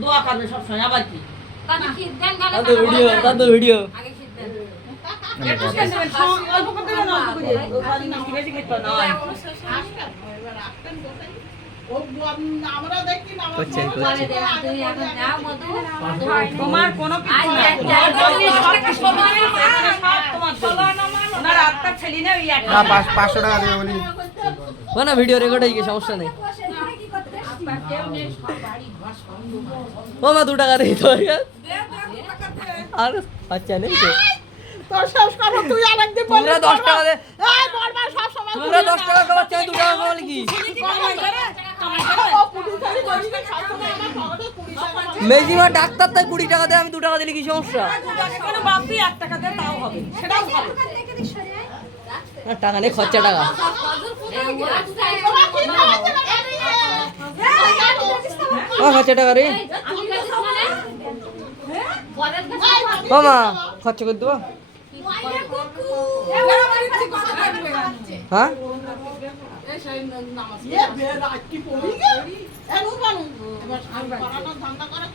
দোয়া করবে সবসময় আবার কি তাতে খিদ দেন গালে তাদের ভিডিও তাদের ভিডিও আগে খিদ দেন একটু খেয়ে নেবেন, সব- অল্প করে দেবেন, অল্প করে। ও খালি মিষ্টি বেশি খেতে পারে না। এখনো শেষ হয়নি। আমরা দেখছি না করছেন পরে করছেন দেবেন, তুমি এখন যাও মধু। তোমার কোনো কিছু আই, না। এক তোমার জায়গায় জন্যই দশ সব টাকা কিছু সমান তোমার আমার। এখানে সব তোমার জন্য। ওনার আত্মার ছেলে না, ওই একটা। না পাঁচ- পাঁচশো টাকা দেবে বলি ও না ভিডিও রেকর্ড হয়ে গিয়ে সমস্যা নেই ও মা দু টাকা দিই তো আর বাচ্চা নেই তো? তোর শেষ কথা তুই আরেকদিন বললি তোমরা দশ টাকা দে। এই বলবা সব সময় তোমরা দশ টাকা দু টাকা কি মেজিমা ডাক্তার তাই কুড়ি টাকা দেয় আমি দু টাকা দিলে কি সমস্যা? এক টাকা দেয়, তাও হবে। সেটাও ভালো। টাকা নেই খরচা টাকা।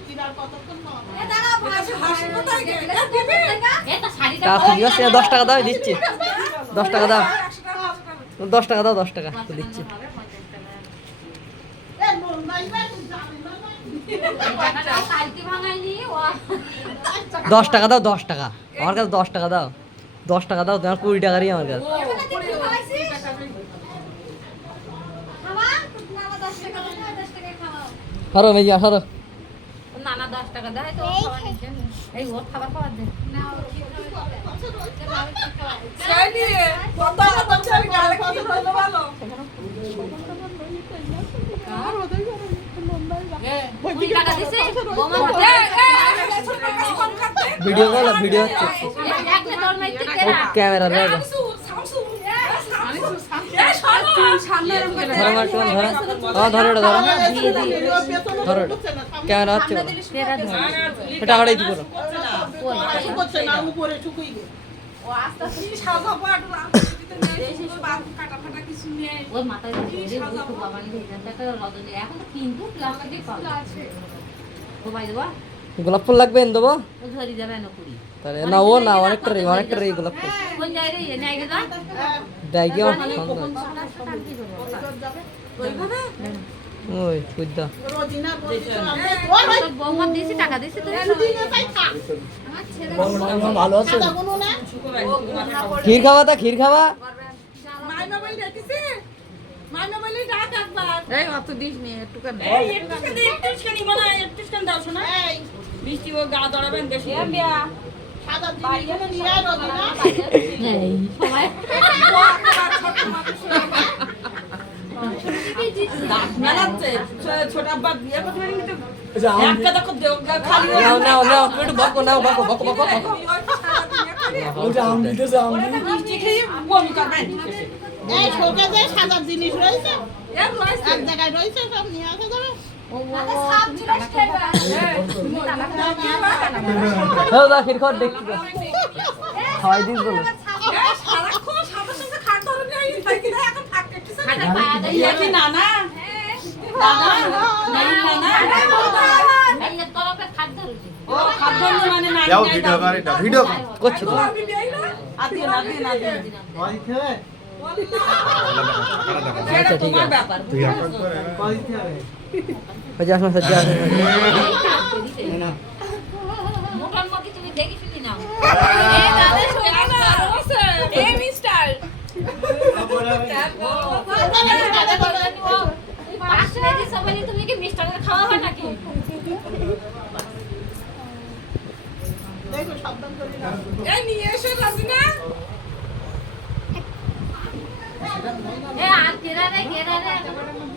কিরার কতক্ষণ পাওয়া? এটা শাড়িটা টাকা খুঁজি আছে, দশ টাকা দাও, দিচ্ছি। দশ টাকা দাও। দশ টাকা দাও, দশ টাকা দিচ্ছি এ নুর নাই না, তুই জানি না, না। কালকে ভাঙাইনি ও দশ টাকা দাও, দশ টাকা। আমার কাছে দশ টাকা দাও। দশ টাকা দাও, তোমার কুড়ি টাকারই আমার কাছে। সরো মেজি সরো। নানা দশ টাকা দেয় তো ওর খাবার নিচ্ছে না। এই ওর খাবার খাবার দে কুড়ি টাকা দিছে বোমা হাতে ভিডিও কল ভিডিও হচ্ছে কেরা ক্যামেরা ধরো ধরো ধরো ধরো ক্যামেরা হচ্ছে। কেরা এটা আড়াই গে। ওই মাথায় বাবা এখন কিন্তু প্লাস্টিক পাওয়া আছে ও ভাই দেবা গোলাপ ফুল লাগবে এনে দেবো? ও ধরি যাবে না কুড়ি তাহলে না ও না অনেকটা রে অনেকটা রে গোলাপ ফুল। আমার ওই খা। ভালো আছে? না। ক্ষীর খাওয়া তা ক্ষীর খাওয়া এই, মনে হয়, একটুখানি। দাও শোনা। বৃষ্টি ও গা দাঁত মেলাচ্ছে। ছো- ছোট আব্বা বিয়ে করতে একটা দেখো খালি নাও নাও নাও একটু বকো নাও বকো বকো বকো বকো। মিষ্টি খেয়ে বমি করবেন এই শোকেজে সাদা জিনিস রয়েছে এক জায়গায় রয়েছে সব নিয়ে আসা যাবে হ্যাঁ দেয় ইয়ে মানে ভিডিও করছি তো আদিও না দিও না দিও আচ্ছা ঠিক আছে। সজ্জা আসুন তুমি কি মিষ্টার খাওয়া হয় নাকি দেখো সাবধান করে রাখো। এ আর কেরা রে কেরা রে